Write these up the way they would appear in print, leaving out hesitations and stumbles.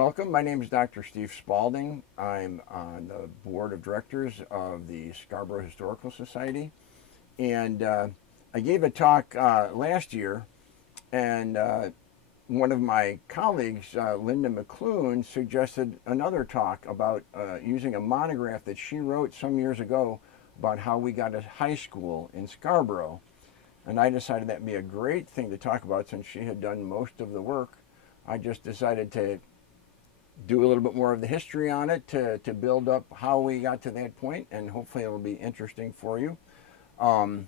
Welcome. My name is Dr. Steve Spaulding. I'm on the board of directors of the Scarborough Historical Society. And I gave a talk last year, and one of my colleagues, Linda McLoon, suggested another talk about using a monograph that she wrote some years ago about how we got a high school in Scarborough. And I decided that'd be a great thing to talk about since she had done most of the work. I just decided to do a little bit more of the history on it to build up how we got to that point, and hopefully it will be interesting for you. I'm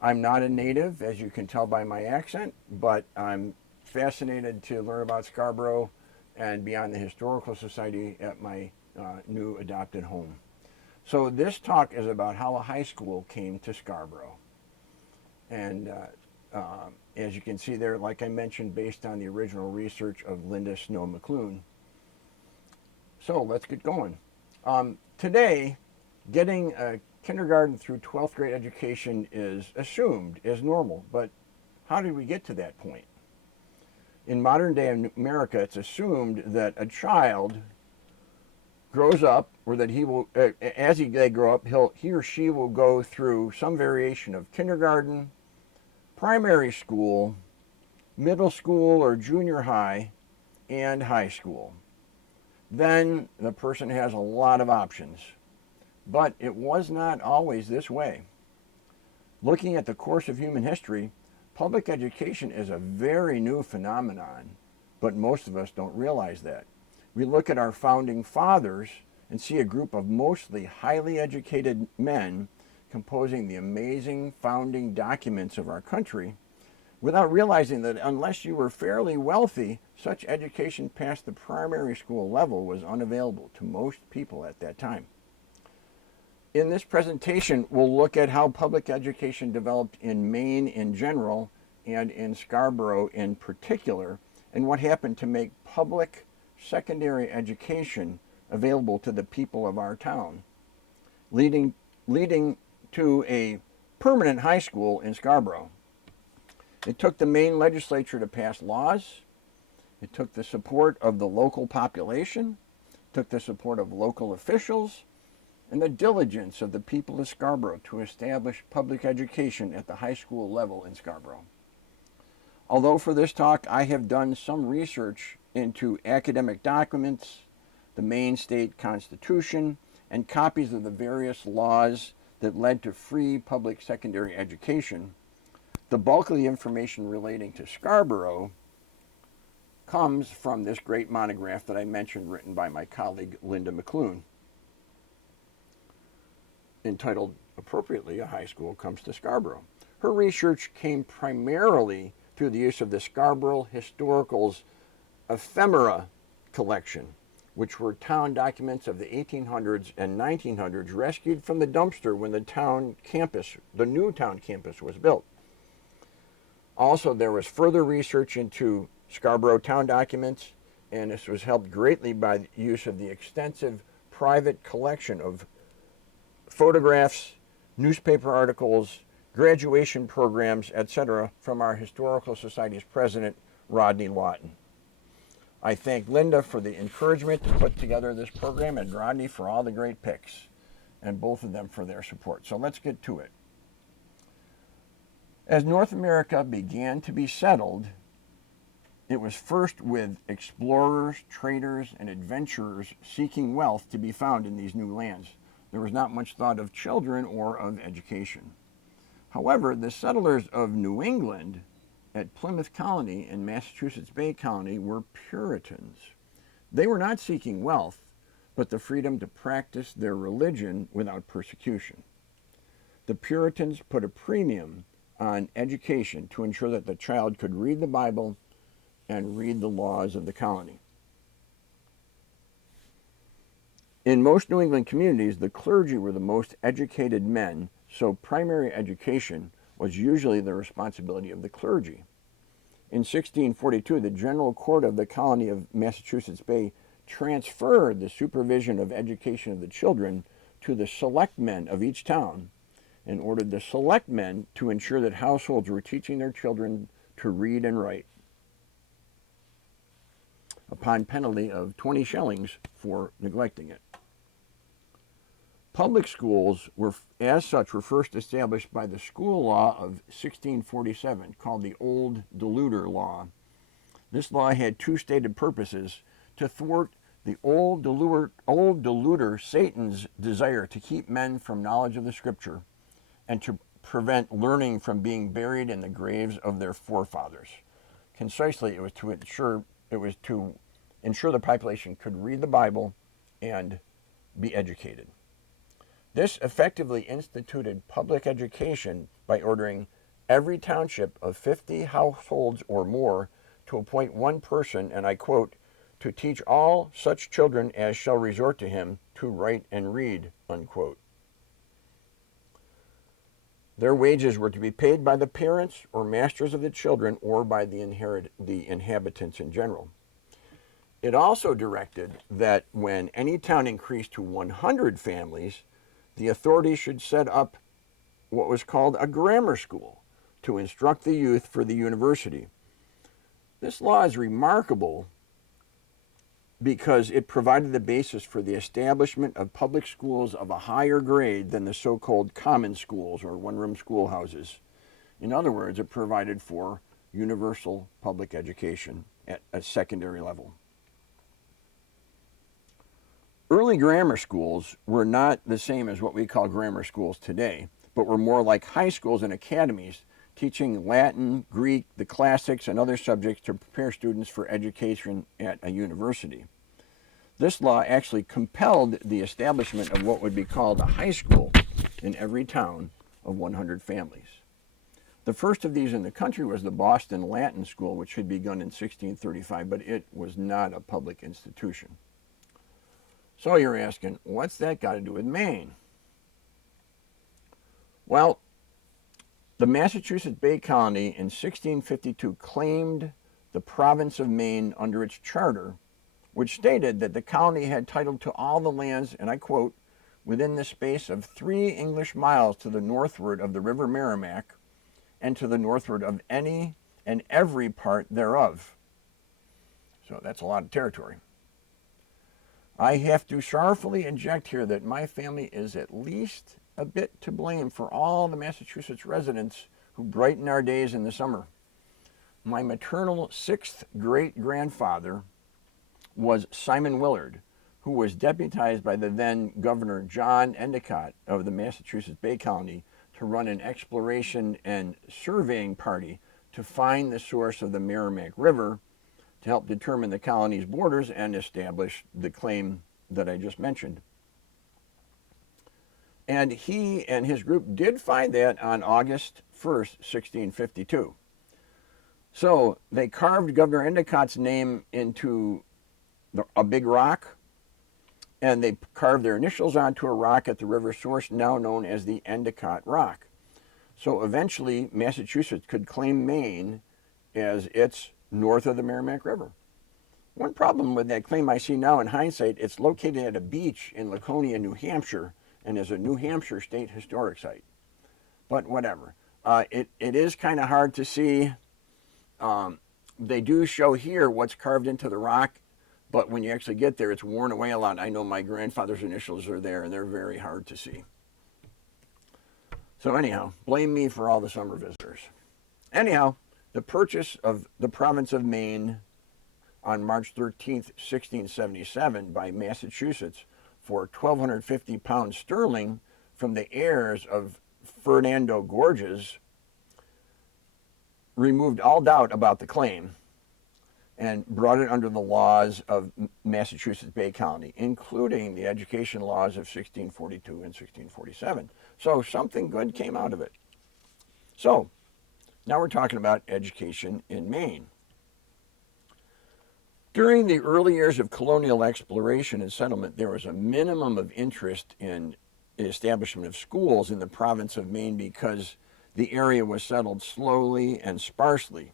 not a native, as you can tell by my accent, but I'm fascinated to learn about Scarborough and be on the Historical Society at my new adopted home. So this talk is about how a high school came to Scarborough. And as you can see there, like I mentioned, based on the original research of Linda Snow McLoon. So let's get going. Today, getting a kindergarten through 12th grade education is assumed as normal, but how did we get to that point? In modern day America, it's assumed that a child grows up, or that he will, they grow up, he or she will go through some variation of kindergarten, primary school, middle school or junior high, and high school. Then the person has a lot of options. But it was not always this way. Looking at the course of human history, public education is a very new phenomenon, but most of us don't realize that. We look at our founding fathers and see a group of mostly highly educated men composing the amazing founding documents of our country, without realizing that unless you were fairly wealthy, such education past the primary school level was unavailable to most people at that time. In this presentation, we'll look at how public education developed in Maine in general and in Scarborough in particular, and what happened to make public secondary education available to the people of our town, leading to a permanent high school in Scarborough. It took the Maine legislature to pass laws. It took the support of the local population, took the support of local officials, and the diligence of the people of Scarborough to establish public education at the high school level in Scarborough. Although for this talk I have done some research into academic documents, the Maine State Constitution, and copies of the various laws that led to free public secondary education, the bulk of the information relating to Scarborough comes from this great monograph that I mentioned, written by my colleague Linda McLoon, entitled, appropriately, A High School Comes to Scarborough. Her research came primarily through the use of the Scarborough Historical's ephemera collection, which were town documents of the 1800s and 1900s rescued from the dumpster when the new town campus was built. Also, there was further research into Scarborough town documents, and this was helped greatly by the use of the extensive private collection of photographs, newspaper articles, graduation programs, etc., from our Historical Society's president, Rodney Lawton. I thank Linda for the encouragement to put together this program, and Rodney for all the great picks, and both of them for their support. So let's get to it. As North America began to be settled, it was first with explorers, traders, and adventurers seeking wealth to be found in these new lands. There was not much thought of children or of education. However, the settlers of New England at Plymouth Colony and Massachusetts Bay Colony were Puritans. They were not seeking wealth, but the freedom to practice their religion without persecution. The Puritans put a premium on education to ensure that the child could read the Bible and read the laws of the colony. In most New England communities, the clergy were the most educated men, so primary education was usually the responsibility of the clergy. In 1642, the General Court of the Colony of Massachusetts Bay transferred the supervision of education of the children to the selectmen of each town, and ordered the selectmen to ensure that households were teaching their children to read and write. upon penalty of 20 shillings for neglecting it. Public schools were, as such, were first established by the school law of 1647, called the Old Deluder Law. This law had two stated purposes: to thwart the old deluder Satan's desire to keep men from knowledge of the Scripture, and to prevent learning from being buried in the graves of their forefathers. Concisely, it was to ensure the population could read the Bible and be educated. This effectively instituted public education by ordering every township of 50 households or more to appoint one person, and I quote, to teach all such children as shall resort to him to write and read, unquote. Their wages were to be paid by the parents or masters of the children or by the inhabitants in general. It also directed that when any town increased to 100 families, the authorities should set up what was called a grammar school to instruct the youth for the university. This law is remarkable because it provided the basis for the establishment of public schools of a higher grade than the so-called common schools or one-room schoolhouses. In other words, it provided for universal public education at a secondary level. Early grammar schools were not the same as what we call grammar schools today, but were more like high schools and academies, teaching Latin, Greek, the classics, and other subjects to prepare students for education at a university. This law actually compelled the establishment of what would be called a high school in every town of 100 families. The first of these in the country was the Boston Latin School, which had begun in 1635, but it was not a public institution. So you're asking, what's that got to do with Maine? Well, the Massachusetts Bay Colony in 1652 claimed the province of Maine under its charter, which stated that the colony had title to all the lands, and I quote, within the space of 3 English miles to the northward of the river Merrimack, and to the northward of any and every part thereof. So that's a lot of territory. I have to sorrowfully inject here that my family is at least a bit to blame for all the Massachusetts residents who brighten our days in the summer. My maternal 6th great-grandfather was Simon Willard, who was deputized by the then Governor John Endicott of the Massachusetts Bay Colony to run an exploration and surveying party to find the source of the Merrimack River, to help determine the colony's borders and establish the claim that I just mentioned. And he and his group did find that on August 1st, 1652. So they carved Governor Endicott's name into a big rock, and they carved their initials onto a rock at the river source, now known as the Endicott Rock. So eventually, Massachusetts could claim Maine as its north of the Merrimack River. One problem with that claim I see now in hindsight, it's located at a beach in Laconia, New Hampshire, and is a New Hampshire State Historic Site. But whatever. It is kind of hard to see. They do show here what's carved into the rock, but when you actually get there, it's worn away a lot. I know my grandfather's initials are there, and they're very hard to see. So anyhow, blame me for all the summer visitors. Anyhow, the purchase of the province of Maine on March 13th, 1677 by Massachusetts for 1,250 pounds sterling from the heirs of Fernando Gorges removed all doubt about the claim and brought it under the laws of Massachusetts Bay Colony, including the education laws of 1642 and 1647. So something good came out of it. So now we're talking about education in Maine. During the early years of colonial exploration and settlement, there was a minimum of interest in the establishment of schools in the province of Maine because the area was settled slowly and sparsely.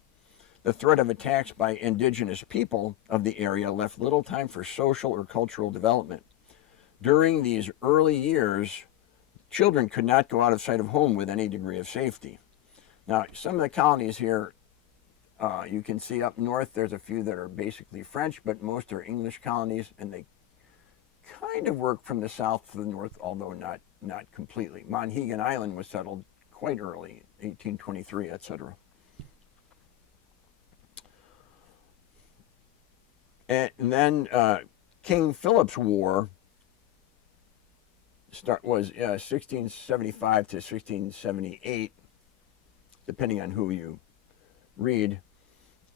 The threat of attacks by indigenous people of the area left little time for social or cultural development. During these early years, children could not go out of sight of home with any degree of safety. Now, some of the colonies here You can see up north there's a few that are basically French, but most are English colonies, and they kind of work from the south to the north, although not completely. Monhegan Island was settled quite early, 1823, etc. And then King Philip's War was 1675 to 1678, depending on who you read.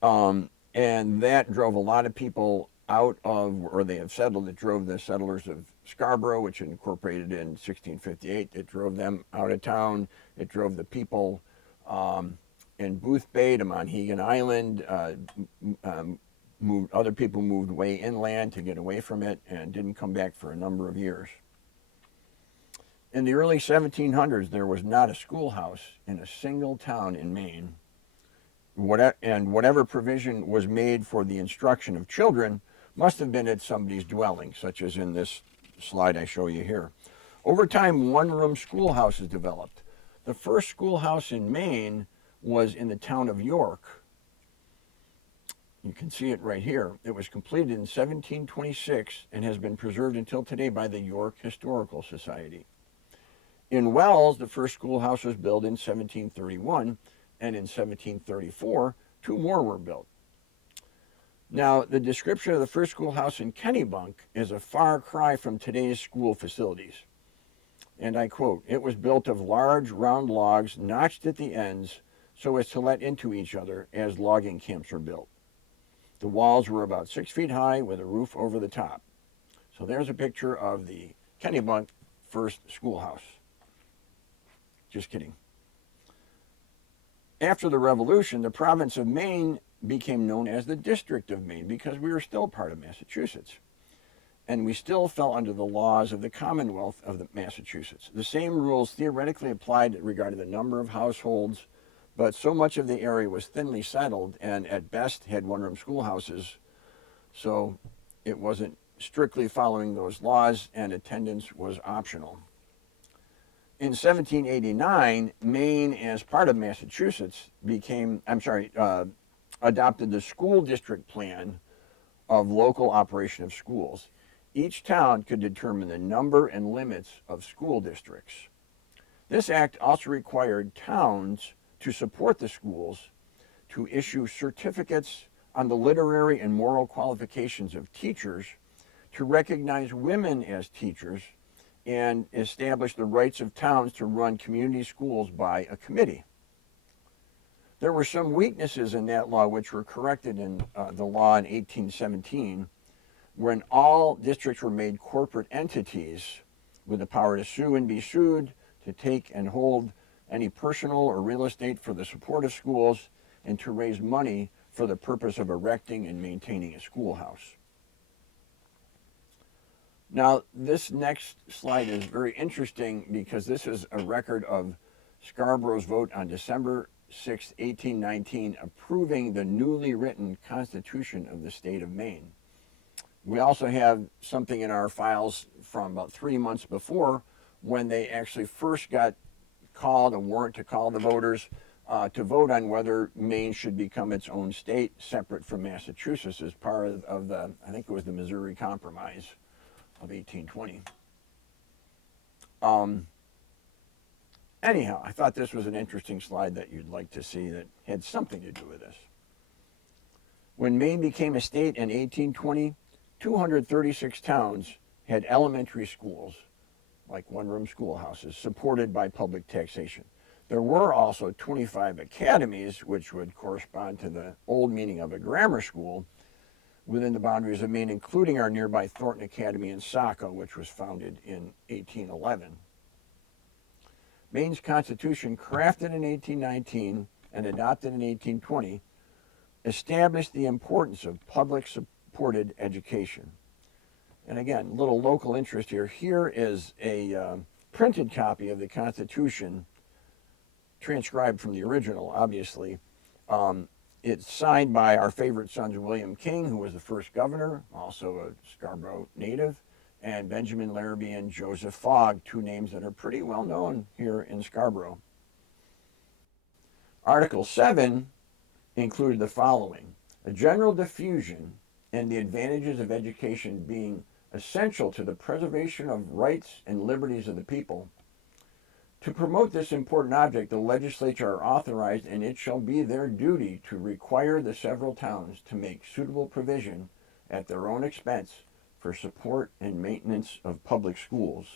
And that drove a lot of people out of, or they have settled, it drove the settlers of Scarborough, which incorporated in 1658. It drove them out of town. It drove the people in Boothbay to Monhegan Island. Other people moved way inland to get away from it and didn't come back for a number of years. In the early 1700s, there was not a schoolhouse in a single town in Maine. And whatever provision was made for the instruction of children must have been at somebody's dwelling, such as in this slide I show you here. Over time, one-room schoolhouses developed. The first schoolhouse in Maine was in the town of York. You can see it right here. It was completed in 1726 and has been preserved until today by the York Historical Society. In Wells, the first schoolhouse was built in 1731, and in 1734, two more were built. Now, the description of the first schoolhouse in Kennebunk is a far cry from today's school facilities. And I quote, "It was built of large round logs notched at the ends so as to let into each other as logging camps were built. The walls were about 6 feet high with a roof over the top." So there's a picture of the Kennebunk first schoolhouse. Just kidding. After the Revolution, the province of Maine became known as the District of Maine because we were still part of Massachusetts. And we still fell under the laws of the Commonwealth of Massachusetts. The same rules theoretically applied regarding the number of households, but so much of the area was thinly settled and at best had one-room schoolhouses, so it wasn't strictly following those laws and attendance was optional. In 1789, Maine, as part of Massachusetts, adopted the school district plan of local operation of schools. Each town could determine the number and limits of school districts. This act also required towns to support the schools to issue certificates on the literary and moral qualifications of teachers, to recognize women as teachers, and establish the rights of towns to run community schools by a committee. There were some weaknesses in that law which were corrected in the law in 1817, when all districts were made corporate entities with the power to sue and be sued, to take and hold any personal or real estate for the support of schools, and to raise money for the purpose of erecting and maintaining a schoolhouse. Now, this next slide is very interesting because this is a record of Scarborough's vote on December 6, 1819, approving the newly written Constitution of the state of Maine. We also have something in our files from about 3 months before, when they actually first got called, a warrant to call the voters to vote on whether Maine should become its own state, separate from Massachusetts, as part of the, I think it was the Missouri Compromise of 1820. Anyhow, I thought this was an interesting slide that you'd like to see that had something to do with this. When Maine became a state in 1820, 236 towns had elementary schools, like one-room schoolhouses, supported by public taxation. There were also 25 academies, which would correspond to the old meaning of a grammar school, within the boundaries of Maine, including our nearby Thornton Academy in Saco, which was founded in 1811. Maine's Constitution, crafted in 1819 and adopted in 1820, established the importance of public supported education. And again, little local interest here. Here is a printed copy of the Constitution, transcribed from the original, obviously. It's signed by our favorite sons, William King, who was the first governor, also a Scarborough native, and Benjamin Larrabee and Joseph Fogg, two names that are pretty well known here in Scarborough. Article 7 included the following: a general diffusion and the advantages of education being essential to the preservation of rights and liberties of the people. To promote this important object, the legislature are authorized, and it shall be their duty to require the several towns to make suitable provision at their own expense for support and maintenance of public schools.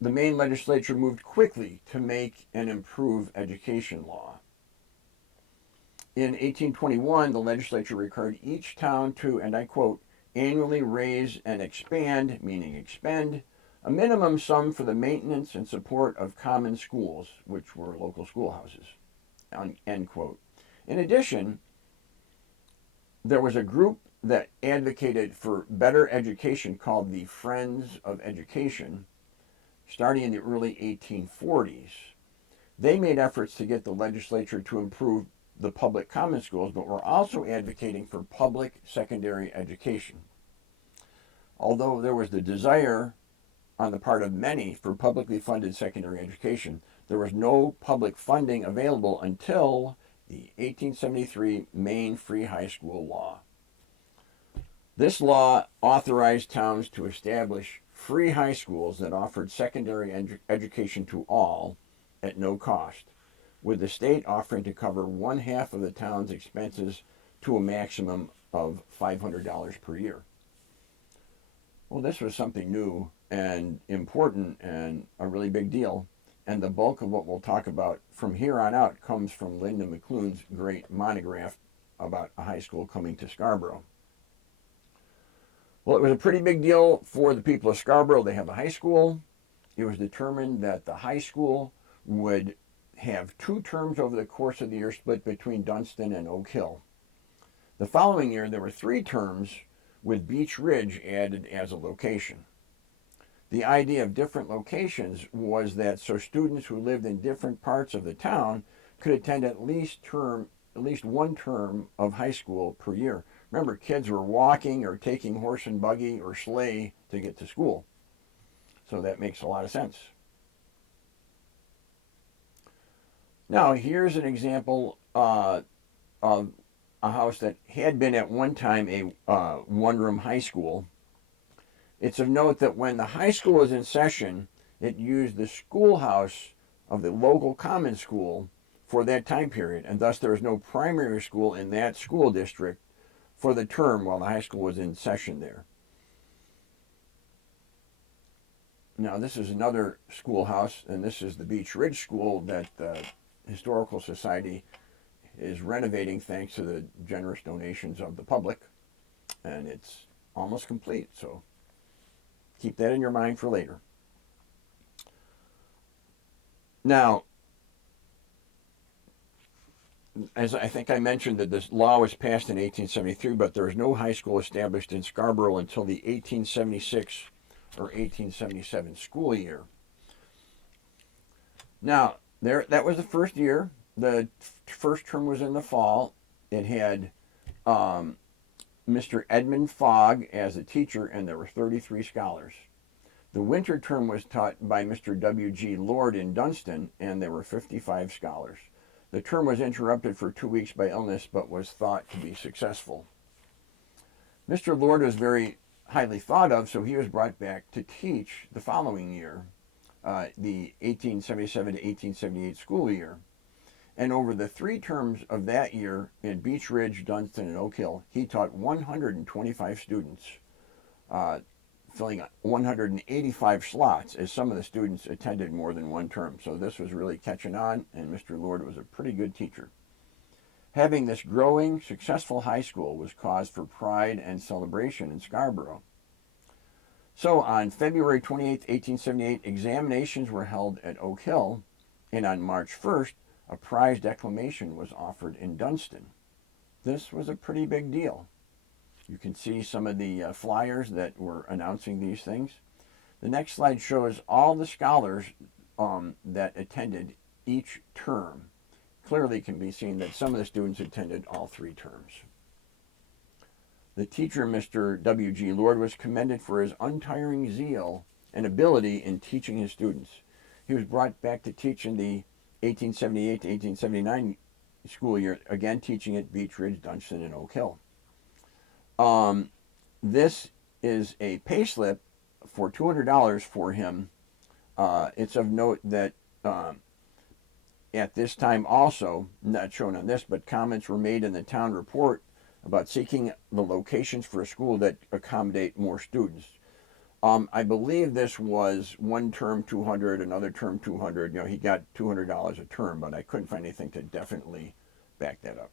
The Maine legislature moved quickly to make and improve education law. In 1821, the legislature required each town to, and I quote, annually raise and expand, meaning expend, a minimum sum for the maintenance and support of common schools, which were local schoolhouses, end quote. In addition, there was a group that advocated for better education called the Friends of Education, starting in the early 1840s. They made efforts to get the legislature to improve the public common schools, but were also advocating for public secondary education. Although there was the desire on the part of many for publicly funded secondary education, there was no public funding available until the 1873 Maine Free High School Law. This law authorized towns to establish free high schools that offered secondary education to all at no cost, with the state offering to cover one half of the town's expenses to a maximum of $500 per year. Well, this was something new and important and a really big deal, and the bulk of what we'll talk about from here on out comes from Linda McLoon's great monograph about a high school coming to Scarborough. Well, it was a pretty big deal for the people of Scarborough. They have a high school. It was determined that the high school would have 2 terms over the course of the year, split between Dunston and Oak Hill. The following year, there were 3 terms, with Beech Ridge added as a location. The idea of different locations was that so students who lived in different parts of the town could attend at least 1 term of high school per year. Remember, kids were walking or taking horse and buggy or sleigh to get to school. So that makes a lot of sense. Now, here's an example of a house that had been at one time a one-room high school. It's of note that when the high school was in session, it used the schoolhouse of the local common school for that time period, and thus there was no primary school in that school district for the term while the high school was in session there. Now, this is another schoolhouse, and this is the Beech Ridge School that the Historical Society is renovating thanks to the generous donations of the public, and it's almost complete, so keep that in your mind for later. Now, as I think I mentioned, that this law was passed in 1873, but there was no high school established in Scarborough until the 1876 or 1877 school year. Now, that was the first year. The first term was in the fall. It had Mr. Edmund Fogg as a teacher, and there were 33 scholars. The winter term was taught by Mr. W.G. Lord in Dunston, and there were 55 scholars. The term was interrupted for 2 weeks by illness, but was thought to be successful. Mr. Lord was very highly thought of, so he was brought back to teach the following year, the 1877 to 1878 school year. And over the 3 terms of that year in Beech Ridge, Dunston, and Oak Hill, he taught 125 students, filling 185 slots, as some of the students attended more than 1 term. So this was really catching on, and Mr. Lord was a pretty good teacher. Having this growing, successful high school was cause for pride and celebration in Scarborough. So on February 28, 1878, examinations were held at Oak Hill, and on March 1st, a prize declamation was offered in Dunston. This was a pretty big deal. You can see some of the flyers that were announcing these things. The next slide shows all the scholars that attended each term. Clearly can be seen that some of the students attended all 3 terms. The teacher, Mr. W.G. Lord, was commended for his untiring zeal and ability in teaching his students. He was brought back to teach in the 1878 to 1879 school year, again teaching at Beech Ridge, Dunston, and Oak Hill. This is a pay slip for $200 for him. It's of note that at this time also, not shown on this, but comments were made in the town report about seeking the locations for a school that accommodate more students. I believe this was one term 200, another term 200. He got $200 a term, but I couldn't find anything to definitely back that up.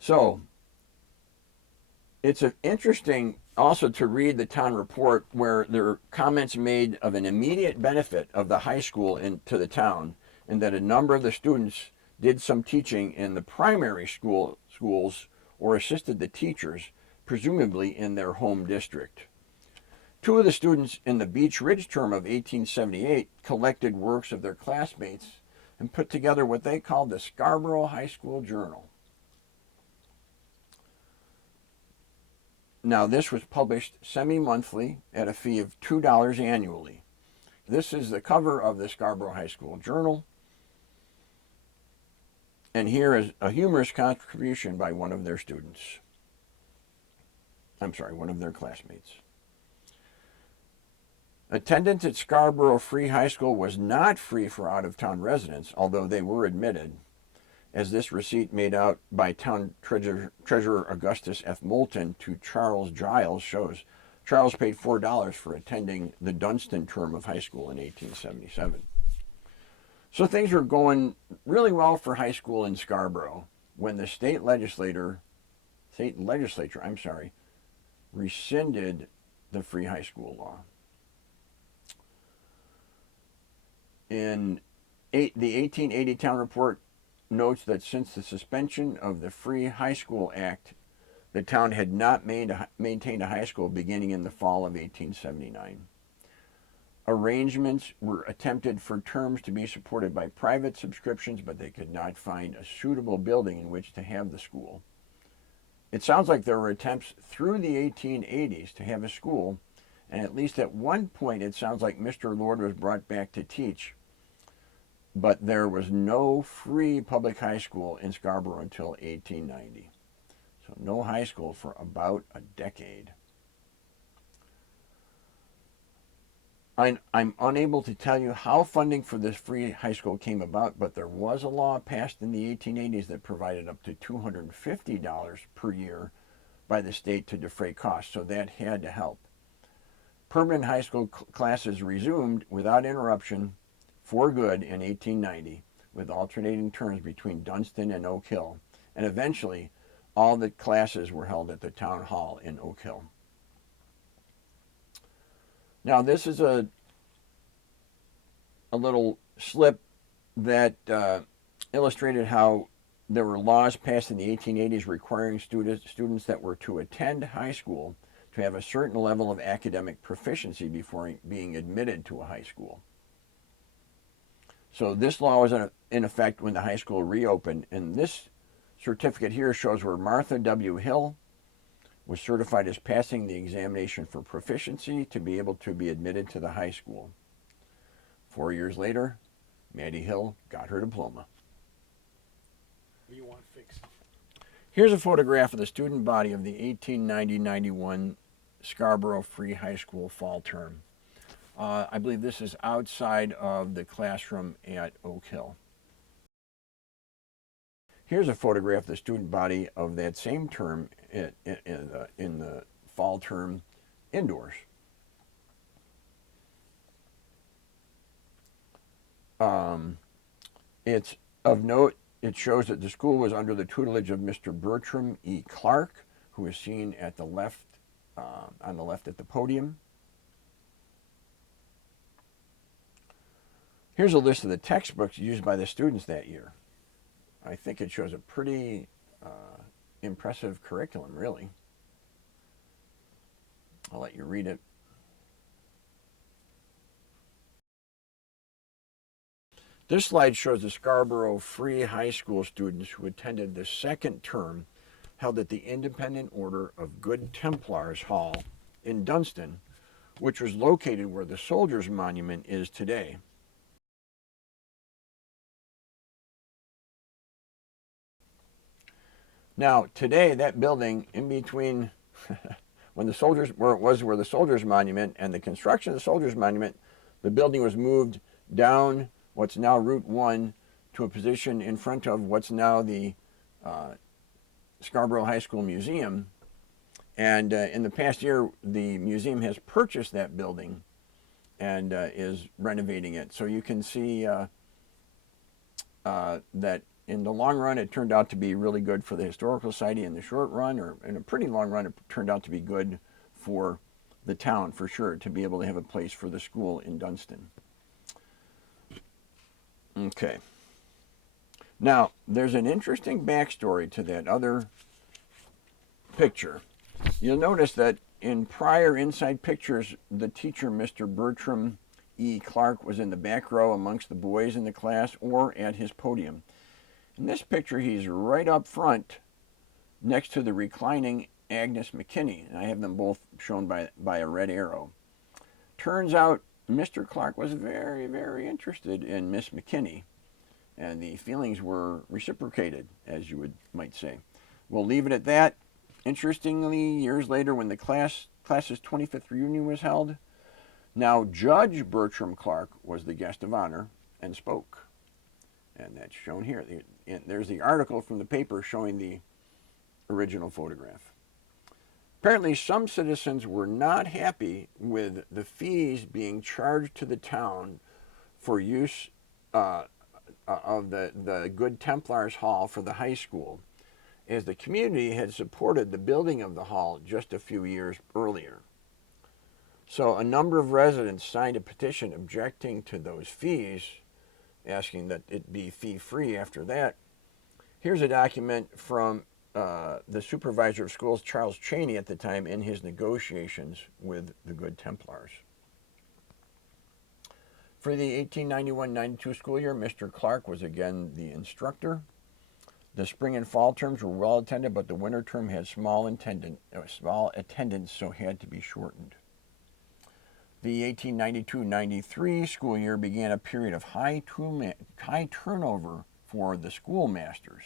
So it's interesting also to read the town report where there are comments made of an immediate benefit of the high school to the town, and that a number of the students did some teaching in the primary schools or assisted the teachers, presumably in their home district. Two of the students in the Beech Ridge term of 1878 collected works of their classmates and put together what they called the Scarborough High School Journal. Now, this was published semi-monthly at a fee of $2 annually. This is the cover of the Scarborough High School Journal. And here is a humorous contribution by one of their students. One of their classmates. Attendance at Scarborough Free High School was not free for out-of-town residents, although they were admitted, as this receipt made out by town treasurer Augustus F. Moulton to Charles Giles shows. Charles paid $4 for attending the Dunston term of high school in 1877. So things were going really well for high school in Scarborough when the state legislature rescinded the free high school law. In the 1880 town report notes that since the suspension of the Free High School Act, the town had not maintained a high school beginning in the fall of 1879. Arrangements were attempted for terms to be supported by private subscriptions, but they could not find a suitable building in which to have the school. It sounds like there were attempts through the 1880s to have a school, and at least at one point it sounds like Mr. Lord was brought back to teach, but there was no free public high school in Scarborough until 1890. So no high school for about a decade. I'm unable to tell you how funding for this free high school came about, but there was a law passed in the 1880s that provided up to $250 per year by the state to defray costs, so that had to help. Permanent high school classes resumed without interruption for good in 1890, with alternating terms between Dunston and Oak Hill, and eventually all the classes were held at the town hall in Oak Hill. Now, this is a little slip that illustrated how there were laws passed in the 1880s requiring students that were to attend high school to have a certain level of academic proficiency before being admitted to a high school. So this law was in effect when the high school reopened, and this certificate here shows where Martha W. Hill was certified as passing the examination for proficiency to be able to be admitted to the high school. 4 years later, Maddie Hill got her diploma. What do you want fixed? Here's a photograph of the student body of the 1890-91 Scarborough Free High School fall term. I believe this is outside of the classroom at Oak Hill. Here's a photograph of the student body of that same term in the fall term indoors. It's of note, it shows that the school was under the tutelage of Mr. Bertram E. Clark, who is seen at the left, on the left at the podium. Here's a list of the textbooks used by the students that year. I think it shows a pretty impressive curriculum, really. I'll let you read it. This slide shows the Scarborough Free High School students who attended the second term held at the Independent Order of Good Templars Hall in Dunston, which was located where the Soldiers Monument is today. Now, today, that building in between when the soldiers, where the soldiers monument and the construction of the soldiers monument, the building was moved down what's now Route 1 to a position in front of what's now the Scarborough High School Museum. And in the past year, the museum has purchased that building and is renovating it. So you can see that in the long run, it turned out to be really good for the Historical Society. In the short run, or in a pretty long run, it turned out to be good for the town, for sure, to be able to have a place for the school in Dunston. Okay. Now, there's an interesting backstory to that other picture. You'll notice that in prior inside pictures, the teacher, Mr. Bertram E. Clark, was in the back row amongst the boys in the class or at his podium. In this picture, he's right up front next to the reclining Agnes McKinney. And I have them both shown by a red arrow. Turns out Mr. Clark was very, very interested in Miss McKinney, and the feelings were reciprocated, as you might say. We'll leave it at that. Interestingly, years later, when the class's 25th reunion was held, now Judge Bertram Clark was the guest of honor and spoke. And that's shown here. There's the article from the paper showing the original photograph. Apparently, some citizens were not happy with the fees being charged to the town for use of the Good Templars Hall for the high school, as the community had supported the building of the hall just a few years earlier. So a number of residents signed a petition objecting to those fees, asking that it be fee-free after that. Here's a document from the supervisor of schools, Charles Cheney, at the time, in his negotiations with the Good Templars. For the 1891-92 school year, Mr. Clark was again the instructor. The spring and fall terms were well attended, but the winter term had small attendance, so had to be shortened. The 1892-93 school year began a period of high turnover for the schoolmasters.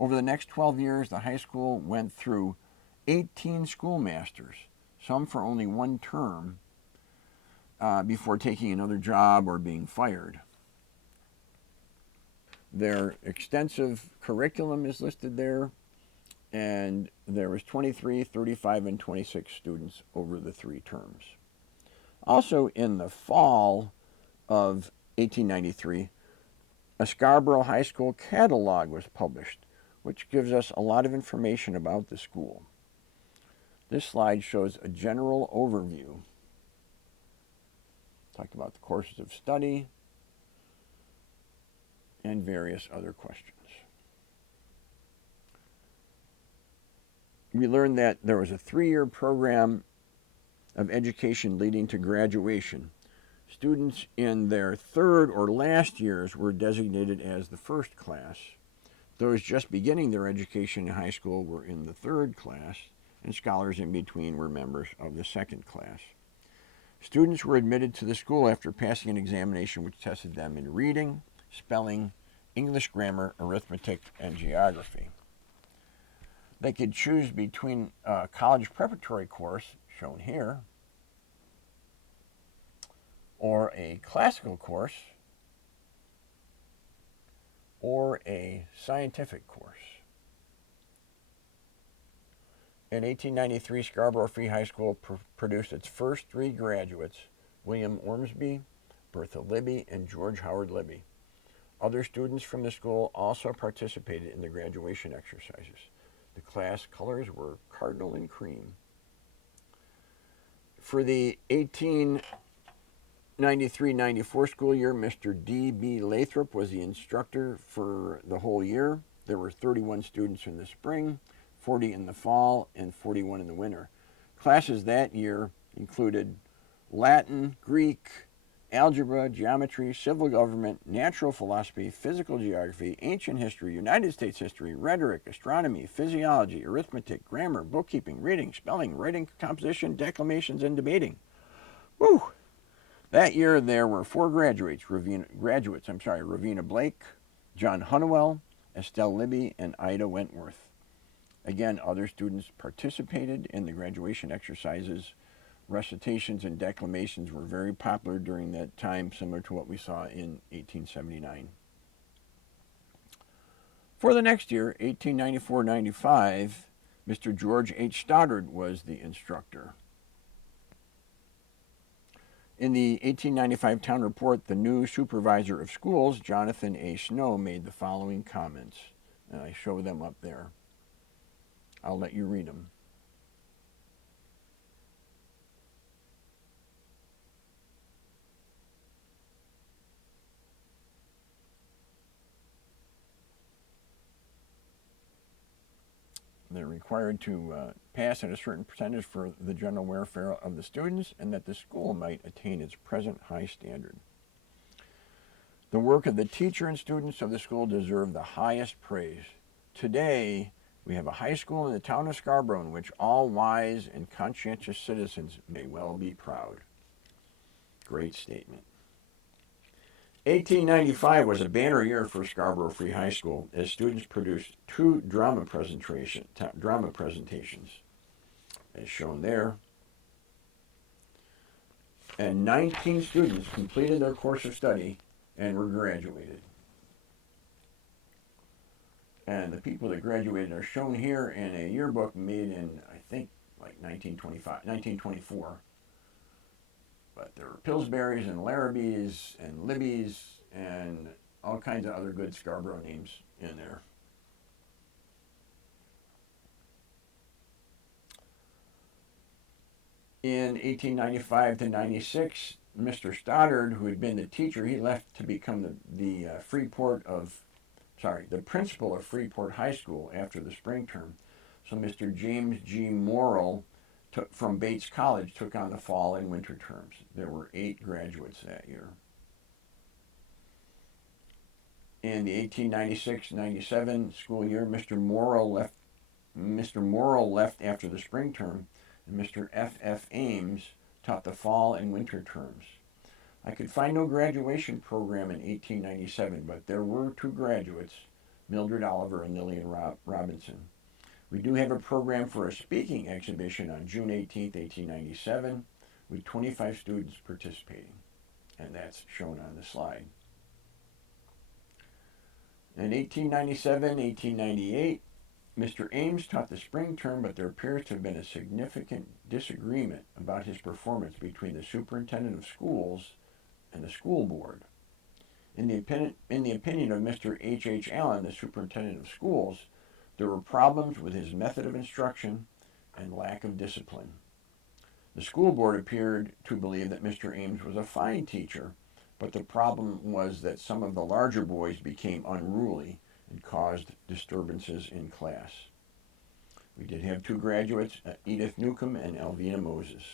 Over the next 12 years, the high school went through 18 schoolmasters, some for only one term, before taking another job or being fired. Their extensive curriculum is listed there, and there was 23, 35, and 26 students over the 3 terms. Also in the fall of 1893, a Scarborough High School catalog was published, which gives us a lot of information about the school. This slide shows a general overview. Talked about the courses of study and various other questions. We learned that there was a 3-year program of education leading to graduation. Students in their 3rd or last years were designated as the 1st class. Those just beginning their education in high school were in the 3rd class, and scholars in between were members of the 2nd class. Students were admitted to the school after passing an examination which tested them in reading, spelling, English grammar, arithmetic, and geography. They could choose between a college preparatory course, shown here, or a classical course, or a scientific course. In 1893, Scarborough Free High School produced its first 3 graduates, William Ormsby, Bertha Libby, and George Howard Libby. Other students from the school also participated in the graduation exercises. The class colors were cardinal and cream. For the 1893-94 school year, Mr. D.B. Lathrop was the instructor for the whole year. There were 31 students in the spring, 40 in the fall, and 41 in the winter. Classes that year included Latin, Greek, algebra, geometry, civil government, natural philosophy, physical geography, ancient history, United States history, rhetoric, astronomy, physiology, arithmetic, grammar, bookkeeping, reading, spelling, writing, composition, declamations, and debating. Woo! That year there were 4 graduates, Ravina Blake, John Hunnewell, Estelle Libby, and Ida Wentworth. Again, other students participated in the graduation exercises. Recitations and declamations were very popular during that time, similar to what we saw in 1879. For the next year, 1894-95, Mr. George H. Stoddard was the instructor. In the 1895 town report, the new supervisor of schools, Jonathan A. Snow, made the following comments, and I show them up there. I'll let you read them. They're required to pass at a certain percentage for the general welfare of the students, and that the school might attain its present high standard. The work of the teacher and students of the school deserve the highest praise. Today, we have a high school in the town of Scarborough in which all wise and conscientious citizens may well be proud. Great statement. 1895 was a banner year for Scarborough Free High School as students produced 2 drama presentations, as shown there. And 19 students completed their course of study and were graduated. And the people that graduated are shown here in a yearbook made in, I think, like 1924. But there were Pillsburys and Larrabees and Libbies and all kinds of other good Scarborough names in there. In 1895 to 96, Mr. Stoddard, who had been the teacher, he left to become the principal of Freeport High School after the spring term. So Mr. James G. Morrill from Bates College took on the fall and winter terms. There were 8 graduates that year. In the 1896-97 school year, Mr. Morrill left after the spring term, and Mr. F. Ames taught the fall and winter terms. I could find no graduation program in 1897, but there were 2 graduates, Mildred Oliver and Lillian Robinson. We do have a program for a speaking exhibition on June 18, 1897, with 25 students participating, and that's shown on the slide. In 1897-1898, Mr. Ames taught the spring term, but there appears to have been a significant disagreement about his performance between the superintendent of schools and the school board. In the opinion of Mr. H. Allen, the superintendent of schools, there were problems with his method of instruction and lack of discipline. The school board appeared to believe that Mr. Ames was a fine teacher, but the problem was that some of the larger boys became unruly and caused disturbances in class. We did have 2 graduates, Edith Newcomb and Alvina Moses.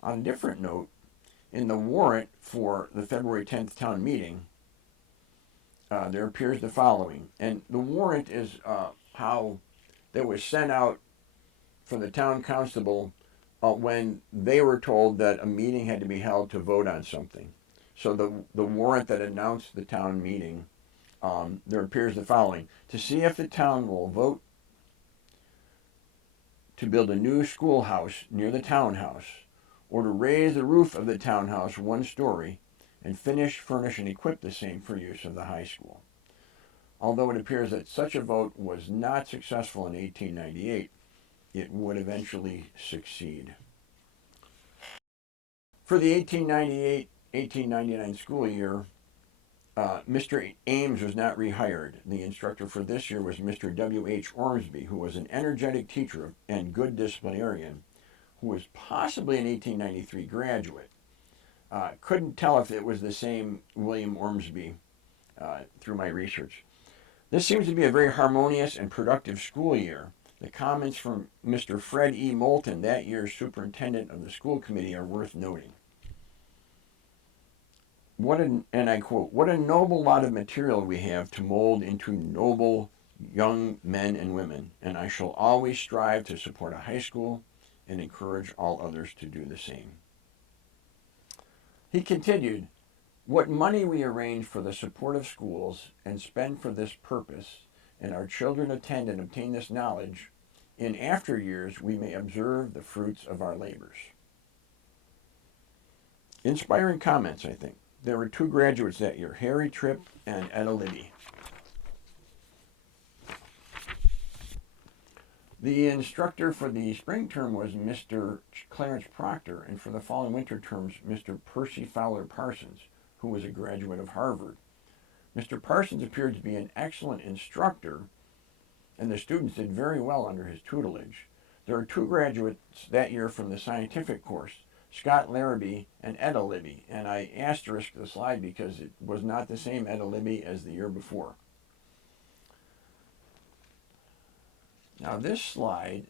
On a different note, in the warrant for the February 10th town meeting, there appears the following. And the warrant is how that was sent out from the town constable when they were told that a meeting had to be held to vote on something. So the warrant that announced the town meeting, there appears the following. To see if the town will vote to build a new schoolhouse near the townhouse, or to raise the roof of the townhouse 1 story and furnish, and equip the same for use of the high school. Although it appears that such a vote was not successful in 1898, it would eventually succeed. For the 1898-1899 school year, Mr. Ames was not rehired. The instructor for this year was Mr. W.H. Ormsby, who was an energetic teacher and good disciplinarian, who was possibly an 1893 graduate. Couldn't tell if it was the same William Ormsby through my research. This seems to be a very harmonious and productive school year. The comments from Mr. Fred E. Moulton, that year's superintendent of the school committee, are worth noting. And I quote, "What a noble lot of material we have to mold into noble young men and women, and I shall always strive to support a high school and encourage all others to do the same." He continued, "What money we arrange for the support of schools and spend for this purpose, and our children attend and obtain this knowledge, In after years, we may observe the fruits of our labors. Inspiring comments, I think. There were 2 graduates that year, Harry Tripp and Etta Libby. The instructor for the spring term was Mr. Clarence Proctor, and for the fall and winter terms, Mr. Percy Fowler Parsons, who was a graduate of Harvard. Mr. Parsons appeared to be an excellent instructor, and the students did very well under his tutelage. There are 2 graduates that year from the scientific course, Scott Larrabee and Etta Libby, and I asterisked the slide because it was not the same Etta Libby as the year before. Now this slide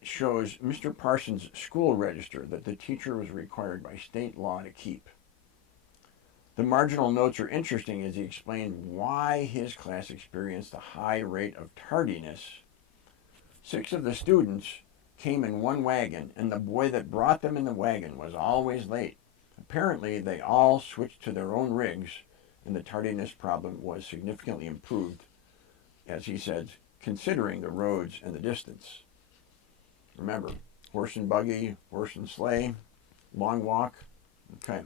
shows Mr. Parsons' school register that the teacher was required by state law to keep. The marginal notes are interesting as he explained why his class experienced a high rate of tardiness. 6 of the students came in one wagon, and the boy that brought them in the wagon was always late. Apparently, they all switched to their own rigs, and the tardiness problem was significantly improved, as he said, considering the roads and the distance. Remember, horse and buggy, horse and sleigh, long walk. Okay.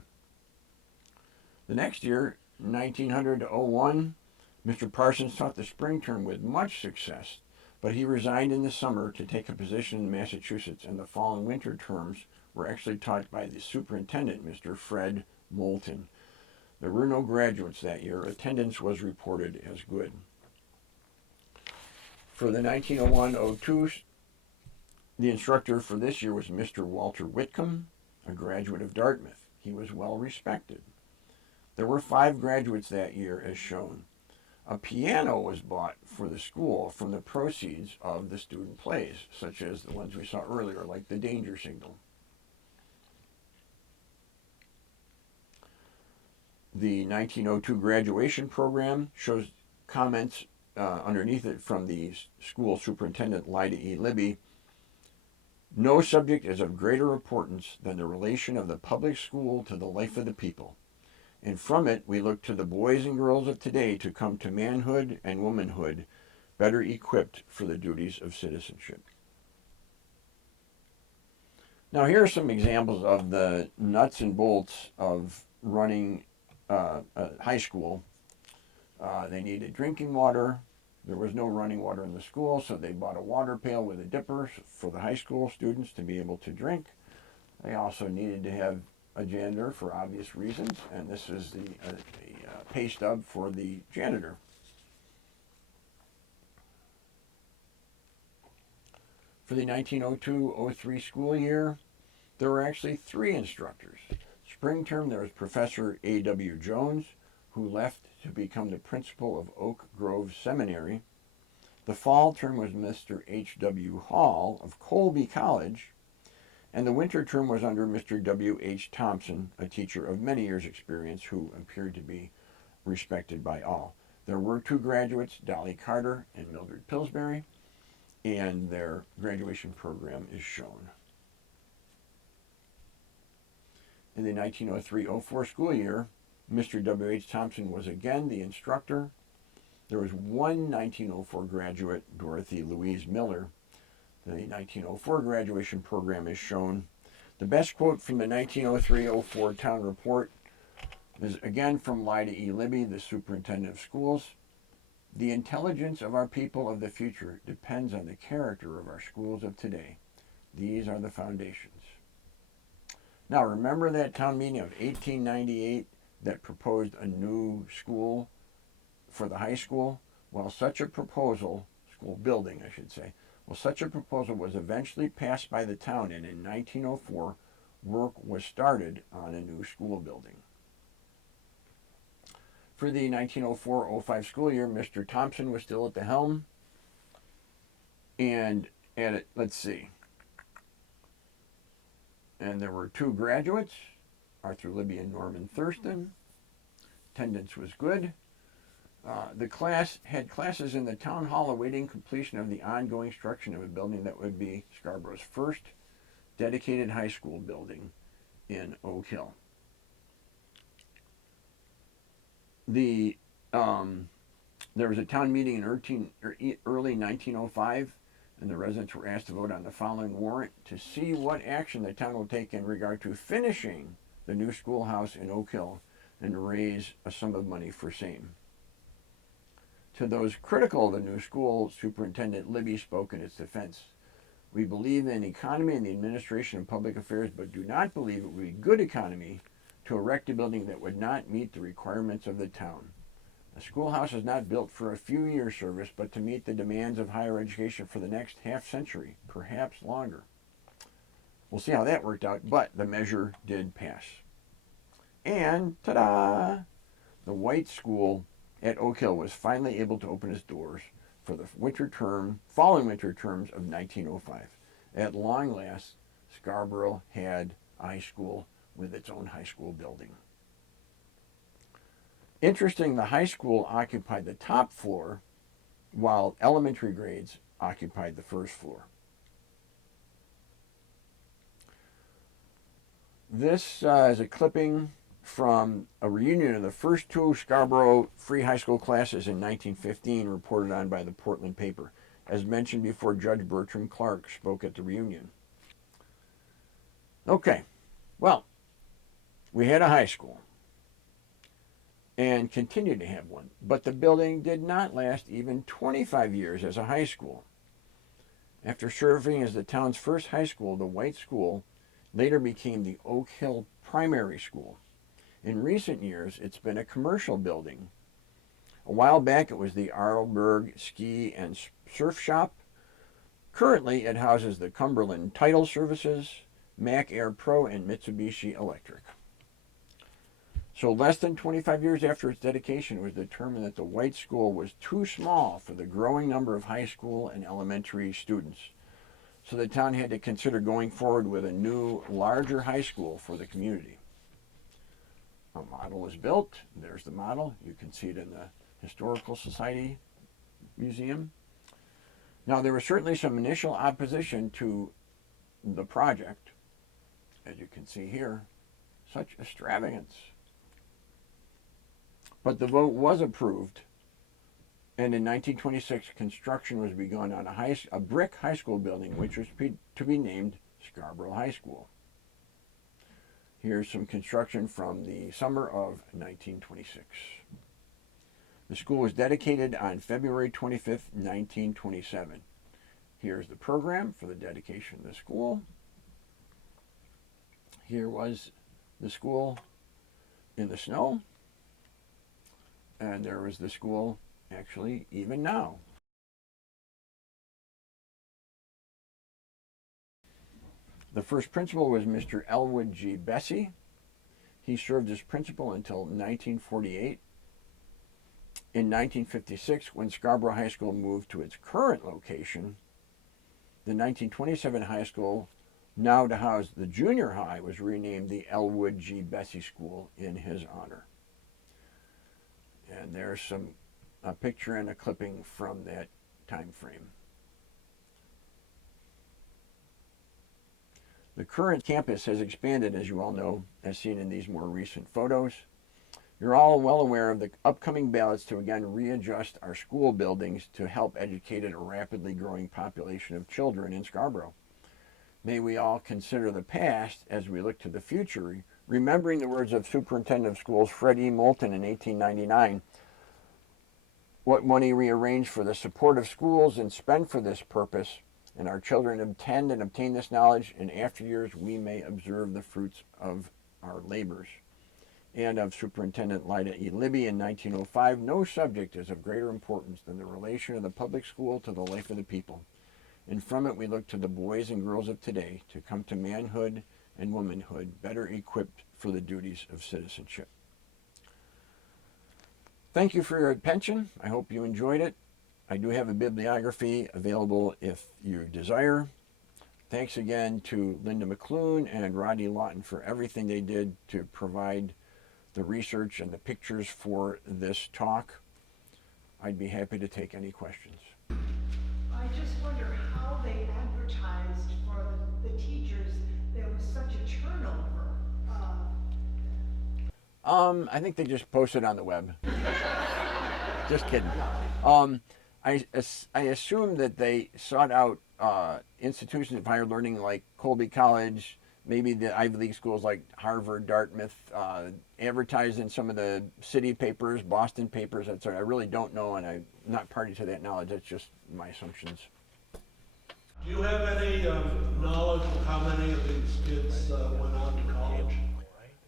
The next year, 1900 to 01, Mr. Parsons taught the spring term with much success, but he resigned in the summer to take a position in Massachusetts, and the fall and winter terms were actually taught by the superintendent, Mr. Fred Moulton. There were no graduates that year. Attendance was reported as good. For the 1901-02, the instructor for this year was Mr. Walter Whitcomb, a graduate of Dartmouth. He was well respected. There were 5 graduates that year as shown. A piano was bought for the school from the proceeds of the student plays, such as the ones we saw earlier, like the Danger Signal. The 1902 graduation program shows comments underneath it from the school superintendent, Lyda E. Libby. No subject is of greater importance than the relation of the public school to the life of the people. And from it, we look to the boys and girls of today to come to manhood and womanhood better equipped for the duties of citizenship. Now, here are some examples of the nuts and bolts of running a high school. They needed drinking water. There was no running water in the school, so they bought a water pail with a dipper for the high school students to be able to drink. They also needed to have a janitor for obvious reasons, and this is the pay stub for the janitor. For the 1902-03 school year, there were actually 3 instructors. Spring term, there was Professor A.W. Jones, who left to become the principal of Oak Grove Seminary. The fall term was Mr. H.W. Hall of Colby College, and the winter term was under Mr. W.H. Thompson, a teacher of many years' experience who appeared to be respected by all. There were 2 graduates, Dolly Carter and Mildred Pillsbury, and their graduation program is shown. In the 1903-04 school year, Mr. W.H. Thompson was again the instructor. There was 1 1904 graduate, Dorothy Louise Miller. The 1904 graduation program is shown. The best quote from the 1903-04 town report is again from Lyda E. Libby, the superintendent of schools. The intelligence of our people of the future depends on the character of our schools of today. These are the foundations. Now, remember that town meeting of 1898 that proposed a new school for the high school? Well, such a proposal, school building, I should say, such a proposal was eventually passed by the town, and in 1904, work was started on a new school building. For the 1904-05 school year, Mr. Thompson was still at the helm, and and there were 2 graduates, Arthur Libby and Norman Thurston. Attendance was good. The class had classes in the town hall awaiting completion of the ongoing construction of a building that would be Scarborough's first dedicated high school building in Oak Hill. There was a town meeting in early 1905, and the residents were asked to vote on the following warrant to see what action the town will take in regard to finishing the new schoolhouse in Oak Hill and raise a sum of money for same. To those critical of the new school, Superintendent Libby spoke in its defense. We believe in economy and the administration of public affairs, but do not believe it would be good economy to erect a building that would not meet the requirements of the town. A schoolhouse is not built for a few years' service, but to meet the demands of higher education for the next half century, perhaps longer. We'll see how that worked out, but the measure did pass. And ta-da! The White School at Oak Hill was finally able to open its doors for the following winter terms of 1905. At long last, Scarborough had a high school with its own high school building. Interesting, the high school occupied the top floor, while elementary grades occupied the first floor. This is a clipping from a reunion of the first two Scarborough Free High School classes in 1915, reported on by the Portland paper. As mentioned before, Judge Bertram Clark spoke at the reunion. Okay, well, we had a high school and continued to have one, but the building did not last even 25 years as a high school. After serving as the town's first high school, the White School later became the Oak Hill Primary School. In recent years, it's been a commercial building. A while back, it was the Arlberg Ski and Surf Shop. Currently, it houses the Cumberland Title Services, Mac Air Pro, and Mitsubishi Electric. So less than 25 years after its dedication, it was determined that the White School was too small for the growing number of high school and elementary students. So the town had to consider going forward with a new, larger high school for the community. A model was built. There's the model. You can see it in the Historical Society Museum. Now, there was certainly some initial opposition to the project. As you can see here, such extravagance. But the vote was approved, and in 1926, construction was begun on a brick high school building, which was to be named Scarborough High School. Here's some construction from the summer of 1926. The school was dedicated on February 25th, 1927. Here's the program for the dedication of the school. Here was the school in the snow. And there was the school, actually, even now. The first principal was Mr. Elwood G. Bessie. He served as principal until 1948. In 1956, when Scarborough High School moved to its current location, the 1927 high school, now to house the junior high, was renamed the Elwood G. Bessie School in his honor. And there's a picture and a clipping from that time frame. The current campus has expanded, as you all know, as seen in these more recent photos. You're all well aware of the upcoming ballots to again readjust our school buildings to help educate a rapidly growing population of children in Scarborough. May we all consider the past as we look to the future, remembering the words of Superintendent of Schools Fred E. Moulton in 1899. What money we arrange for the support of schools and spend for this purpose, and our children attend and obtain this knowledge, in after years we may observe the fruits of our labors. And of Superintendent Lyda E. Libby in 1905, no subject is of greater importance than the relation of the public school to the life of the people. And from it we look to the boys and girls of today to come to manhood and womanhood better equipped for the duties of citizenship. Thank you for your attention. I hope you enjoyed it. I do have a bibliography available if you desire. Thanks again to Linda McLoon and Rodney Lawton for everything they did to provide the research and the pictures for this talk. I'd be happy to take any questions. I just wonder how they advertised for the teachers. There was such a turnover. I think they just posted on the web. Just kidding. I assume that they sought out institutions of higher learning like Colby College, maybe the Ivy League schools like Harvard, Dartmouth, advertised in some of the city papers, Boston papers. That's I really don't know, and I'm not party to that knowledge. That's just my assumptions. Do you have any knowledge of how many of these kids went on to college?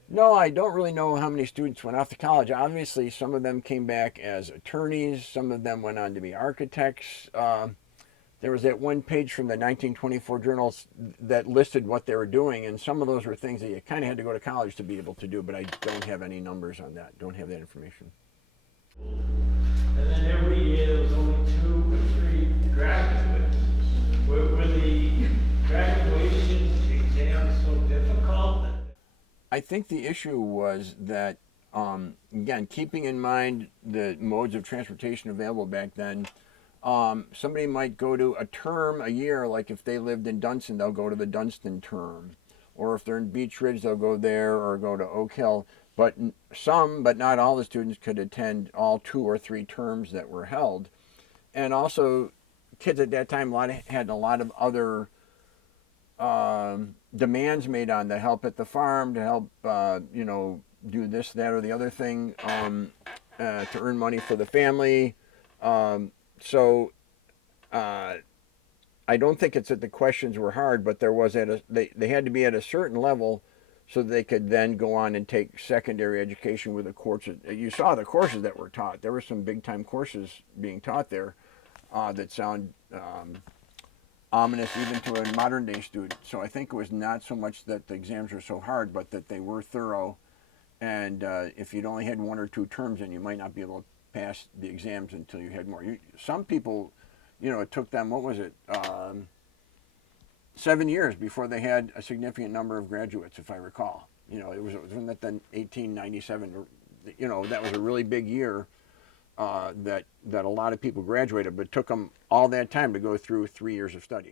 No, I don't really know how many students went off to college. Obviously, some of them came back as attorneys. Some of them went on to be architects. There was that one page from the 1924 journals that listed what they were doing, and some of those were things that you kind of had to go to college to be able to do, but I don't have any numbers on that. Don't have that information. And then every year there was only 2 or 3 graduates. Were the graduation exams so difficult? I think the issue was that, again, keeping in mind the modes of transportation available back then, somebody might go to a term a year, like if they lived in Dunston, they'll go to the Dunston term. Or if they're in Beech Ridge, they'll go there or go to Oak Hill. But some, but not all the students could attend all 2 or 3 terms that were held. And also, kids at that time had a lot of other demands made on the help at the farm, to help, do this, that, or the other thing, to earn money for the family. So I don't think it's that the questions were hard, but there was they had to be at a certain level so that they could then go on and take secondary education with the courses. You saw the courses that were taught. There were some big time courses being taught there that sound ominous even to a modern day student. So I think it was not so much that the exams were so hard, but that they were thorough. And if you'd only had 1 or 2 terms, then you might not be able to pass the exams until you had more. Some people, it took them, 7 years before they had a significant number of graduates, if I recall. Wasn't that then 1897, that was a really big year that a lot of people graduated, but it took them all that time to go through 3 years of study.